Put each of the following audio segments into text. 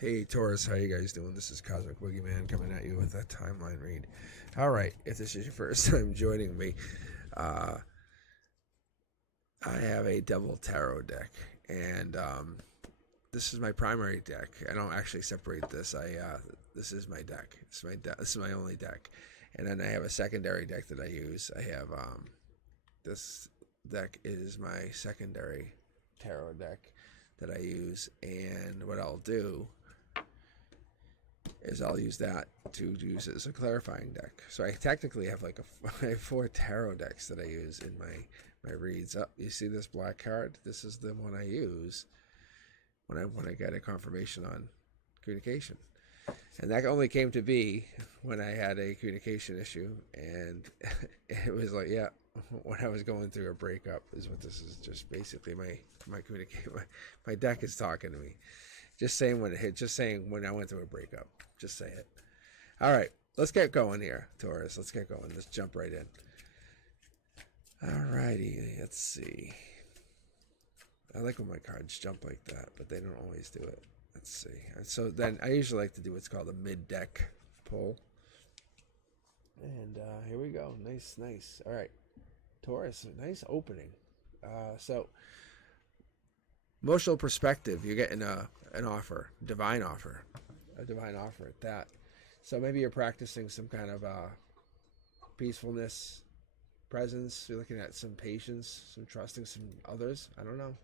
Hey Taurus, how you guys doing? This is Cosmic Boogeyman coming at you with a timeline read. All right, if this is your first time joining me, uh, I have a double tarot deck, and this is my primary deck. I don't actually separate this. This is my deck. This is my only deck, and then I have a secondary deck that I use. I have this deck is my secondary tarot deck that I use, and what I'll do is I'll use that to use as a clarifying deck. So I technically have like I have 4 tarot decks that I use in my reads. Oh, you see this black card? This is the one I use when I want to get a confirmation on communication. And that only came to be when I had a communication issue, and it was like, yeah, when I was going through a breakup is what this is. Just basically my deck is talking to me. Just saying when it hit, just saying when I went through a breakup. Just say it. All right, let's get going here, Taurus. Let's get going. Let's jump right in. All righty, let's see. I like when my cards jump like that, but they don't always do it. Let's see. So then I usually like to do what's called a mid-deck pull. And here we go. Nice, nice. All right, Taurus, nice opening. So emotional perspective, you're getting an offer, a divine offer at that. So maybe you're practicing some kind of peacefulness, presence. You're looking at some patience, some trusting some others. I don't know.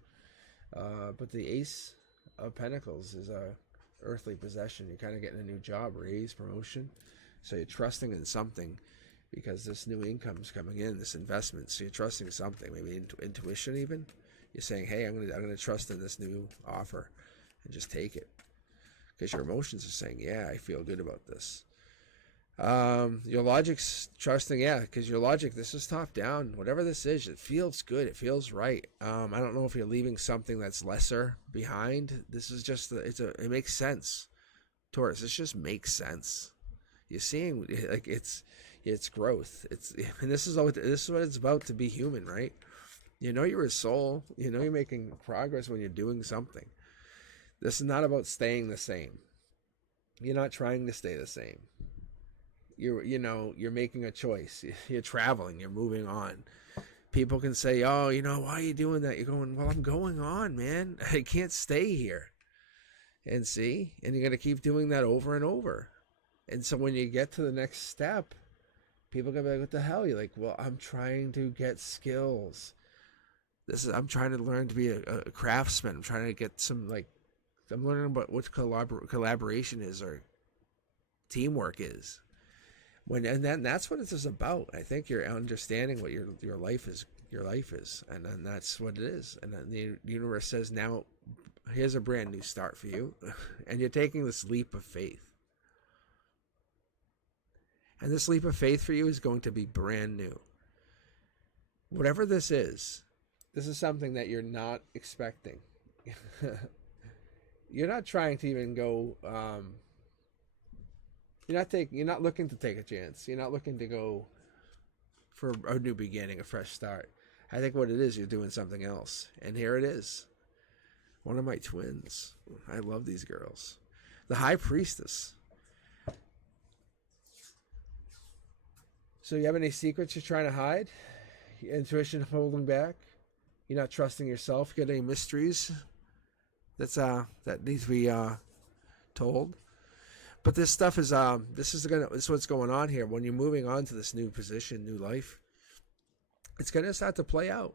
But the Ace of Pentacles is a earthly possession. You're kind of getting a new job, raise, promotion. So you're trusting in something because this new income's coming in, this investment. So you're trusting something, maybe intuition even. You're saying, hey, I'm gonna trust in this new offer and just take it. Because your emotions are saying, yeah, I feel good about this. Your logic's trusting, yeah, because your logic, this is top down. Whatever this is, it feels good. It feels right. I don't know if you're leaving something that's lesser behind. This is just, it makes sense. Taurus, this just makes sense. You're seeing, like, it's growth. And this is what it's about to be human, right? You know you're a soul. You know you're making progress when you're doing something. This is not about staying the same. You're not trying to stay the same. You're making a choice. You're traveling. You're moving on. People can say, oh, why are you doing that? You're going, well, I'm going on, man. I can't stay here. And see? And you're going to keep doing that over and over. And so when you get to the next step, people are going to be like, what the hell? You're like, well, I'm trying to get skills. I'm trying to learn to be a craftsman. I'm trying to get some, I'm learning about what collaboration is or teamwork is. That's what it's about. I think you're understanding what your life is. And then that's what it is. And then the universe says, now here's a brand new start for you. And you're taking this leap of faith. And this leap of faith for you is going to be brand new. Whatever this is something that you're not expecting. You're not trying to even go. You're not looking to take a chance. You're not looking to go for a new beginning, a fresh start. I think what it is, you're doing something else. And here it is. One of my twins. I love these girls. The High Priestess. So you have any secrets you're trying to hide? Your intuition holding back? You're not trusting yourself? You got any mysteries that needs to be told? But this stuff is this is what's going on here. When you're moving on to this new position, new life, it's gonna start to play out.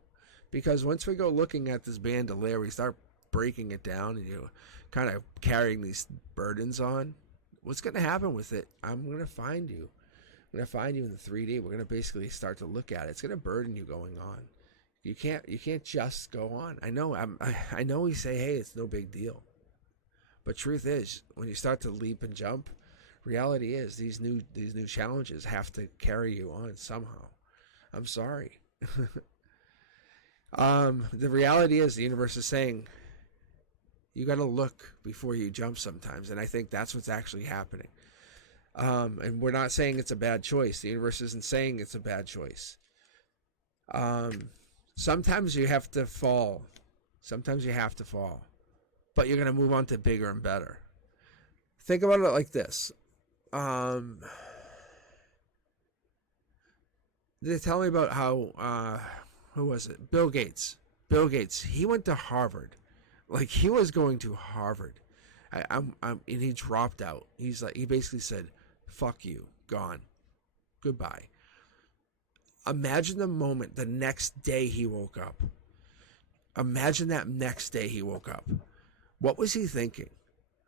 Because once we go looking at this bandolier, we start breaking it down and you're kind of carrying these burdens on. What's gonna happen with it? I'm gonna find you. I'm gonna find you in the 3D. We're gonna basically start to look at it. It's gonna burden you going on. You can't just go on. I know we say, hey, it's no big deal. But truth is, when you start to leap and jump, reality is these new challenges have to carry you on somehow. I'm sorry. The reality is the universe is saying you got to look before you jump sometimes, and I think that's what's actually happening. And we're not saying it's a bad choice. The universe isn't saying it's a bad choice. Sometimes you have to fall. But you're going to move on to bigger and better. Think about it like this. Um, they tell me about how who was it? Bill Gates. Bill Gates. He went to Harvard. Like he was going to Harvard. And he dropped out. He basically said, "Fuck you, gone, goodbye." Imagine the moment, the next day he woke up. Imagine that next day he woke up. What was he thinking?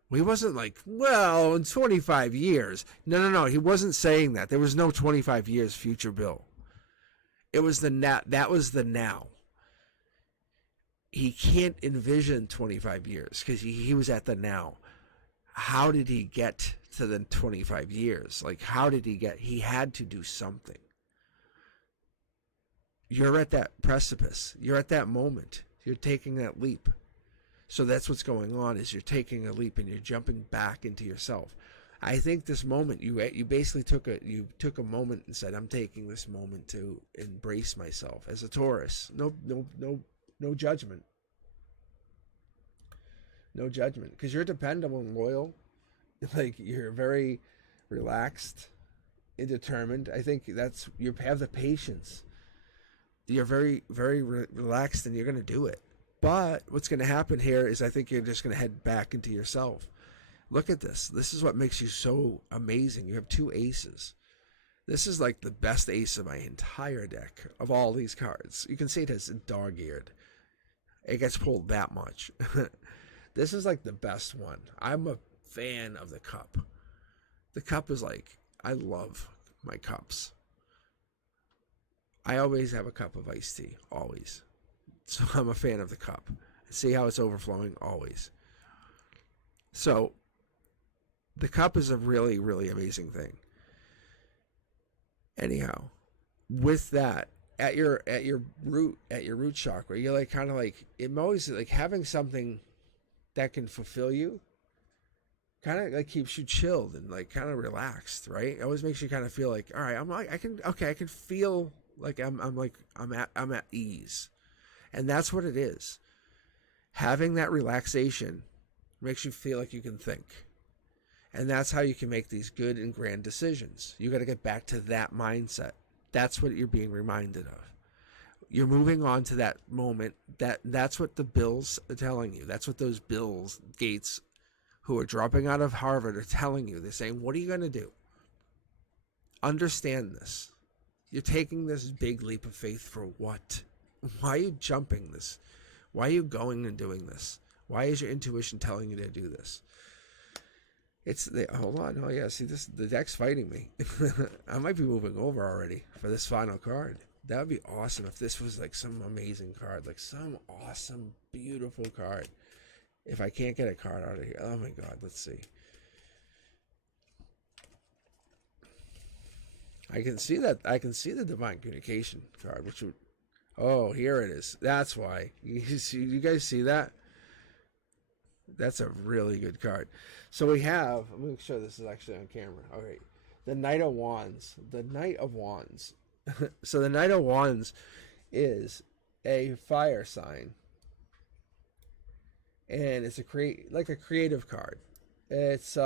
He wasn't like, well, in 25 years. No. He wasn't saying that. There was no 25 years future Bill. It was the now. That was the now. He can't envision 25 years because he was at the now. How did he get to the 25 years? Like, how did he get? He had to do something. You're at that precipice. You're at that moment. You're taking that leap. So that's what's going on, is you're taking a leap and you're jumping back into yourself. I think this moment, you basically took a moment and said, I'm taking this moment to embrace myself as a Taurus. No judgment. No judgment. Because you're dependable and loyal. Like, you're very relaxed and determined. I think you have the patience. You're very, very relaxed and you're going to do it. But what's going to happen here is I think you're just going to head back into yourself. Look at this. This is what makes you so amazing. You have 2 aces. This is like the best ace of my entire deck of all these cards. You can see it has dog-eared. It gets pulled that much. This is like the best one. I'm a fan of the cup. The cup is like, I love my cups. I always have a cup of iced tea, always. So I'm a fan of the cup. See how it's overflowing? Always. So the cup is a really, really amazing thing. Anyhow, with that, at your root chakra, you're like kind of like, it always like having something that can fulfill you kind of like keeps you chilled and like kind of relaxed, right? It always makes you kind of feel like, all right, I can feel like I'm at ease. And that's what it is. Having that relaxation makes you feel like you can think. And that's how you can make these good and grand decisions. You got to get back to that mindset. That's what you're being reminded of. You're moving on to that moment. That's what the Bills are telling you. That's what those Bills Gates who are dropping out of Harvard are telling you. They're saying, what are you going to do? Understand this. You're taking this big leap of faith for what? Why are you jumping this? Why are you going and doing this? Why is your intuition telling you to do this? Hold on. Oh yeah, see this. The deck's fighting me. I might be moving over already for this final card. That would be awesome if this was like some amazing card, like some awesome, beautiful card. If I can't get a card out of here, oh my God, let's see. I can see the divine communication card, which would. Oh, here it is. That's why. You guys see that? That's a really good card. So we have, I'm going to show this is actually on camera. All right. The Knight of Wands. The Knight of Wands. So the Knight of Wands is a fire sign. And it's a creative card. It's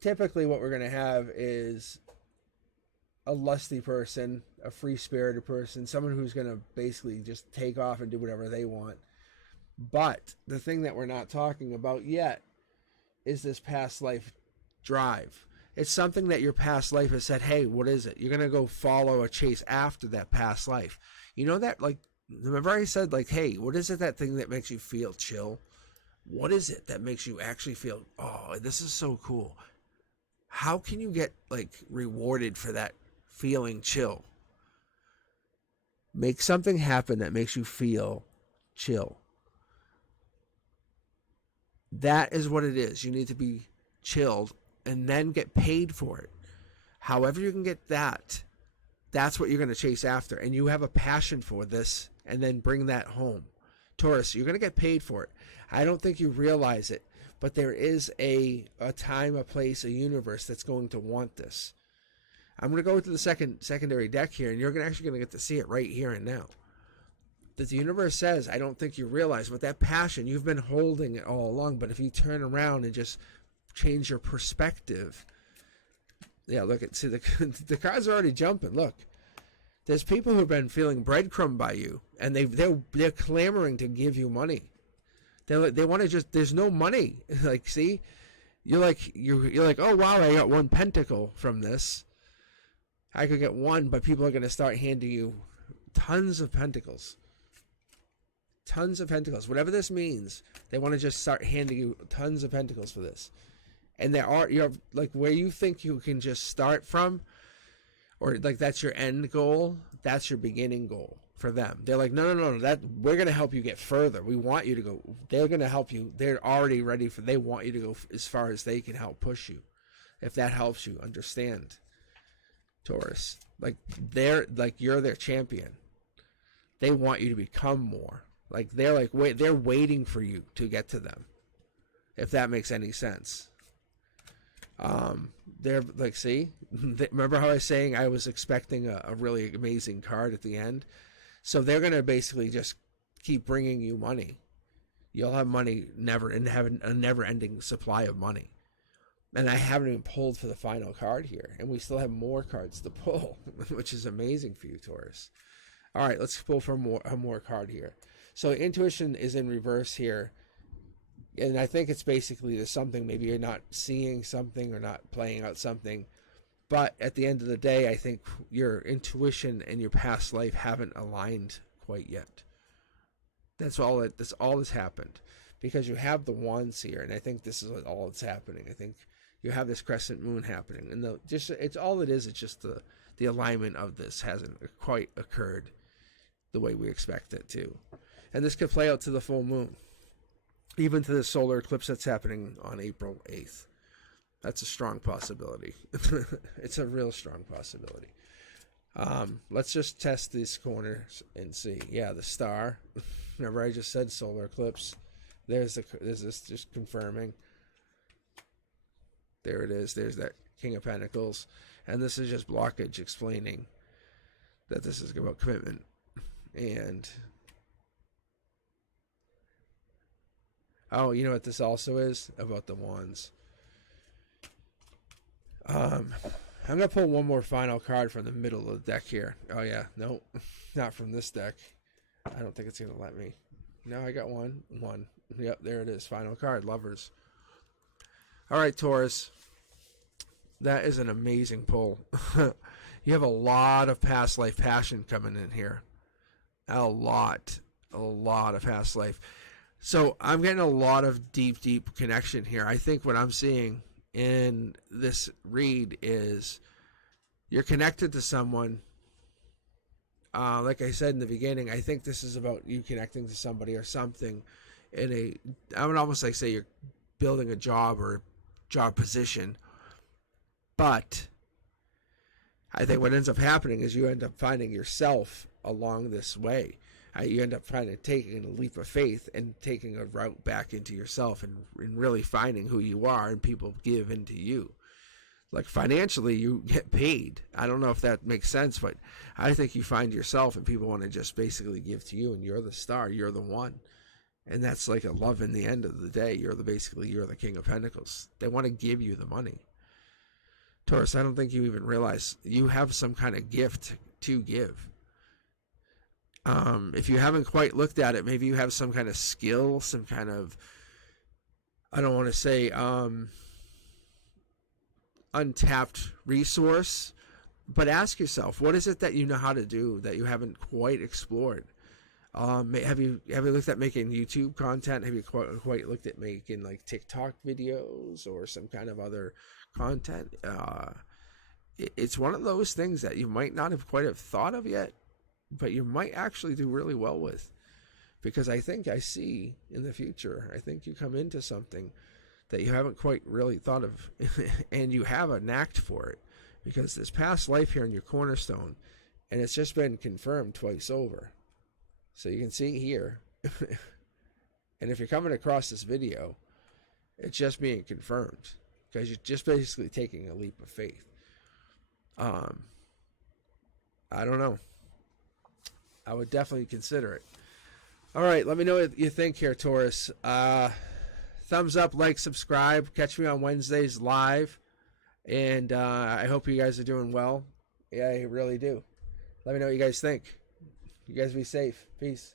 typically what we're going to have is a lusty person, a free-spirited person, someone who's going to basically just take off and do whatever they want. But the thing that we're not talking about yet is this past life drive. It's something that your past life has said, hey, what is it? You're going to go follow or chase after that past life. You know that, like, remember I said, like, hey, what is it, that thing that makes you feel chill? What is it that makes you actually feel, oh, this is so cool? How can you get, like, rewarded for that feeling chill? Make something happen that makes you feel chill. That is what it is. You need to be chilled and then get paid for it. However you can get that, that's what you're going to chase after. And you have a passion for this and then bring that home. Taurus, you're going to get paid for it. I don't think you realize it, but there is a time, a place, a universe that's going to want this. I'm going to go to the secondary deck here, and you're actually going to get to see it right here and now. that the universe says, I don't think you realize, with that passion, you've been holding it all along, but if you turn around and just change your perspective, yeah, look at, see, the cards are already jumping. Look, there's people who've been feeling breadcrumbed by you, and they're clamoring to give you money. They want to just, there's no money. Like, see, you're like, oh wow, I got one pentacle from this. I could get one, but people are going to start handing you tons of pentacles. Tons of pentacles. Whatever this means, they want to just start handing you tons of pentacles for this. And you're like, where you think you can just start from, or like that's your end goal, that's your beginning goal for them. They're like, no, that we're going to help you get further. We want you to go. They're going to help you. They're already ready for, they want you to go as far as they can help push you. If that helps you understand, Taurus, like you're their champion. They want you to become more. Like they're waiting for you to get to them. If that makes any sense. They're like, see, remember how I was saying I was expecting a really amazing card at the end? So they're going to basically just keep bringing you money. You'll have money have a never-ending supply of money. And I haven't even pulled for the final card here. And we still have more cards to pull, which is amazing for you, Taurus. All right, let's pull for a more card here. So intuition is in reverse here. And I think it's basically there's something, maybe you're not seeing something or not playing out something. But at the end of the day, I think your intuition and your past life haven't aligned quite yet. That's all that's happened. Because you have the wands here, and I think this is all that's happening. I think you have this crescent moon happening. And it's all it is, it's just the alignment of this hasn't quite occurred the way we expect it to. And this could play out to the full moon. Even to the solar eclipse that's happening on April 8th. That's a strong possibility. It's a real strong possibility. Let's just test these corners and see. Yeah, the star. Remember I just said solar eclipse. There's this just confirming. There it is. There's that King of Pentacles. And this is just blockage explaining that this is about commitment. And oh, you know what this also is? About the wands. I'm going to pull one more final card from the middle of the deck here. Oh, yeah. No, not from this deck. I don't think it's going to let me. No, I got one. Yep, there it is. Final card. Lovers. All right, Taurus. That is an amazing pull. You have a lot of past life passion coming in here. A lot of past life. So I'm getting a lot of deep connection here. I think what I'm seeing in this read is you're connected to someone. Like I said in the beginning, I think this is about you connecting to somebody or something I would almost like say you're building a job or job position. But I think what ends up happening is you end up finding yourself along this way. You end up taking a leap of faith and taking a route back into yourself and really finding who you are, and people give into you. Like financially, you get paid. I don't know if that makes sense, but I think you find yourself and people want to just basically give to you, and you're the star, you're the one. And that's like a love in the end of the day. You're the King of Pentacles. They want to give you the money. Taurus, I don't think you even realize you have some kind of gift to give. If you haven't quite looked at it, maybe you have some kind of skill, some kind of, I don't want to say untapped resource, but ask yourself, what is it that you know how to do that you haven't quite explored? Have you looked at making YouTube content? Have you quite looked at making like TikTok videos or some kind of other content? It's one of those things that you might not have quite have thought of yet, but you might actually do really well with, because I think I see in the future, I think you come into something that you haven't quite really thought of, and you have a knack for it, because this past life here in your cornerstone, and it's just been confirmed twice over. So you can see here, and if you're coming across this video, it's just being confirmed, because you're just basically taking a leap of faith. I don't know. I would definitely consider it. All right, let me know what you think here, Taurus. Thumbs up, like, subscribe. Catch me on Wednesdays live. And I hope you guys are doing well. Yeah, I really do. Let me know what you guys think. You guys be safe. Peace.